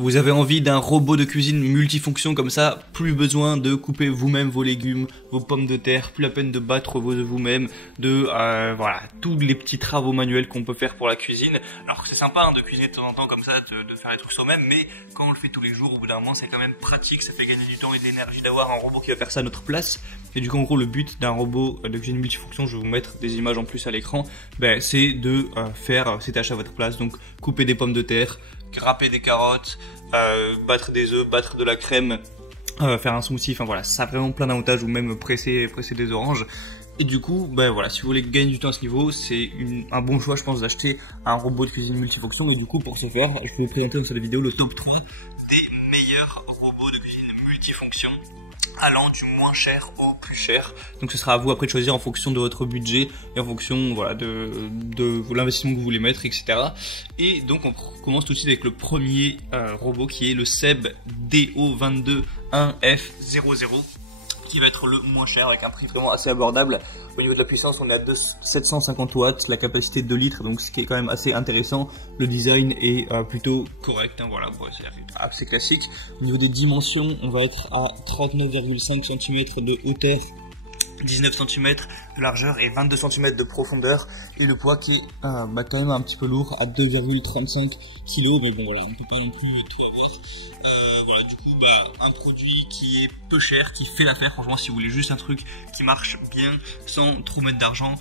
Vous avez envie d'un robot de cuisine multifonction comme ça, plus besoin de couper vous-même vos légumes, vos pommes de terre, plus la peine de battre vos œufs vous-même, voilà, tous les petits travaux manuels qu'on peut faire pour la cuisine. Alors que c'est sympa hein, de cuisiner de temps en temps comme ça, de faire les trucs soi-même, mais quand on le fait tous les jours, au bout d'un moment, c'est quand même pratique, ça fait gagner du temps et de l'énergie d'avoir un robot qui va faire ça à notre place. Et du coup, en gros, le but d'un robot de cuisine multifonction, je vais vous mettre des images en plus à l'écran, c'est de faire ces tâches à votre place, donc couper des pommes de terre, grapper des carottes, battre des œufs, battre de la crème, faire un smoothie, enfin voilà, ça a vraiment plein d'avantages, ou même presser des oranges. Et du coup, voilà, si vous voulez gagner du temps à ce niveau, c'est un bon choix, je pense, d'acheter un robot de cuisine multifonction. Et du coup, pour ce faire, je vais vous présenter dans cette vidéo le top 3 des meilleurs robots de cuisine multifonction, allant du moins cher au plus cher. Donc ce sera à vous après de choisir en fonction de votre budget et en fonction voilà, de l'investissement que vous voulez mettre, etc. Et donc on commence tout de suite avec le premier robot qui est le Seb DO221F00, qui va être le moins cher avec un prix vraiment assez abordable. Au niveau de la puissance, on est à 750 watts, la capacité de 2 litres, donc ce qui est quand même assez intéressant. Le design est plutôt correct, hein, voilà, c'est assez classique. Au niveau des dimensions, on va être à 39,5 cm de hauteur, 19 cm de largeur et 22 cm de profondeur, et le poids qui est quand même un petit peu lourd à 2,35 kg, mais bon voilà, on peut pas non plus tout avoir. Voilà, du coup un produit qui est peu cher, qui fait l'affaire. Franchement, si vous voulez juste un truc qui marche bien sans trop mettre d'argent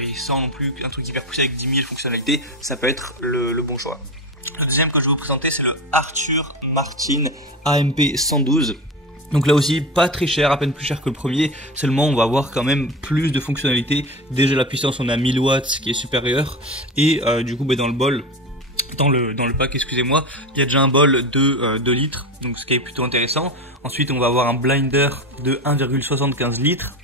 et sans non plus un truc hyper poussé avec 10 000 fonctionnalités, ça peut être le bon choix. Le deuxième que je vais vous présenter, c'est le Arthur Martin AMP 112. Donc là aussi, pas très cher, à peine plus cher que le premier, seulement on va avoir quand même plus de fonctionnalités. Déjà la puissance, on a 1000 watts qui est supérieur, et du coup dans le bol, dans le pack, excusez-moi, il y a déjà un bol de 2 litres, donc ce qui est plutôt intéressant. Ensuite on va avoir un blinder de 1,75 litres,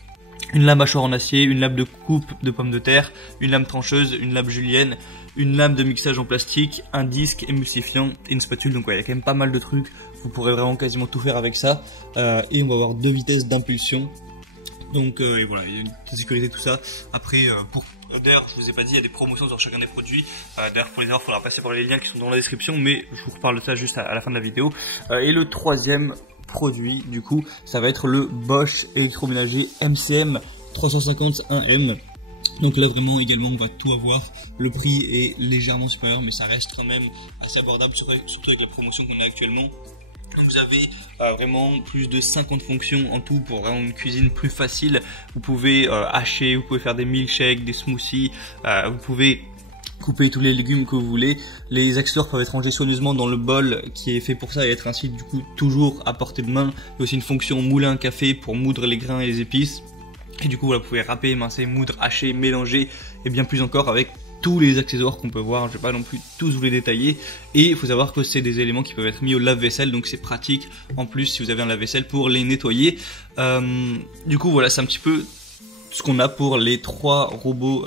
une lame mâchoire en acier, une lame de coupe de pommes de terre, une lame trancheuse, une lame julienne, une lame de mixage en plastique, un disque émulsifiant et une spatule. Donc ouais, il y a quand même pas mal de trucs, vous pourrez vraiment quasiment tout faire avec ça. Et on va avoir 2 vitesses d'impulsion. Donc et voilà, il y a une sécurité, tout ça. Après, d'ailleurs, je vous ai pas dit, il y a des promotions sur chacun des produits. D'ailleurs, pour les avoir, il faudra passer par les liens qui sont dans la description, mais je vous reparle de ça juste à la fin de la vidéo. Et le troisième produit, du coup, ça va être le Bosch électroménager MCM 351M. Donc là vraiment également on va tout avoir, le prix est légèrement supérieur mais ça reste quand même assez abordable, surtout avec la promotion qu'on a actuellement. Donc vous avez vraiment plus de 50 fonctions en tout pour vraiment une cuisine plus facile. Vous pouvez hacher, vous pouvez faire des milkshakes, des smoothies, vous pouvez couper tous les légumes que vous voulez. Les accessoires peuvent être rangés soigneusement dans le bol qui est fait pour ça et être ainsi du coup toujours à portée de main. Il y a aussi une fonction moulin à café pour moudre les grains et les épices. Et du coup voilà, vous pouvez râper, émincer, moudre, hacher, mélanger et bien plus encore avec tous les accessoires qu'on peut voir. Je vais pas non plus tous vous les détailler. Et il faut savoir que c'est des éléments qui peuvent être mis au lave-vaisselle, donc c'est pratique en plus si vous avez un lave-vaisselle pour les nettoyer. Du coup voilà, c'est un petit peu ce qu'on a pour les 3 robots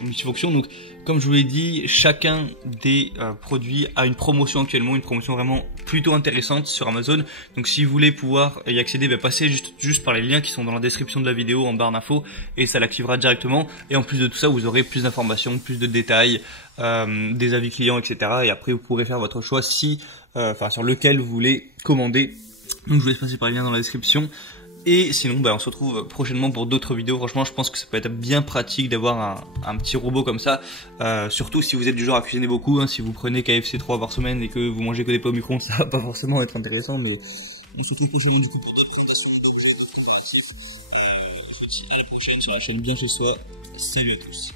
multifonctions. Donc comme je vous l'ai dit, chacun des produits a une promotion actuellement, une promotion vraiment plutôt intéressante sur Amazon. Donc si vous voulez pouvoir y accéder, passez juste par les liens qui sont dans la description de la vidéo en barre d'infos et ça l'activera directement. Et en plus de tout ça, vous aurez plus d'informations, plus de détails, des avis clients, etc. Et après vous pourrez faire votre choix sur lequel vous voulez commander. Donc je vous laisse passer par les liens dans la description. Et sinon, on se retrouve prochainement pour d'autres vidéos. Franchement, je pense que ça peut être bien pratique d'avoir un petit robot comme ça. Surtout si vous êtes du genre à cuisiner beaucoup. Si vous prenez KFC 3 par semaine et que vous mangez que des pommes au micro-ondes, ça va pas forcément être intéressant. Mais on se retrouve prochainement du coup pour une présentation de projets créatifs. On se dit à la prochaine sur la chaîne Bien Chez Soi. Salut à tous.